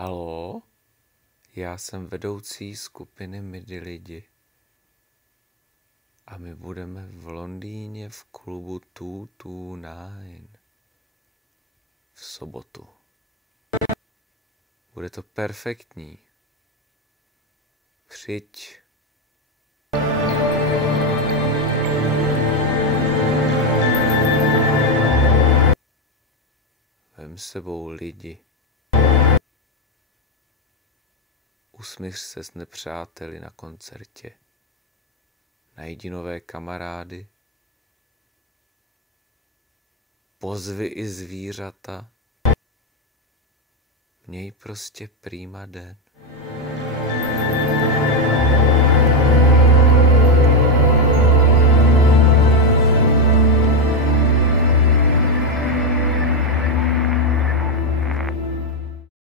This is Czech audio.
Haló, já jsem vedoucí skupiny Midi lidi a my budeme v Londýně v klubu 229 v sobotu. Bude to perfektní. Přijď. Vem s sebou lidi. Usmíř se s nepřáteli na koncertě. Najdi nové kamarády. Pozvi i zvířata. Měj prostě prýma den.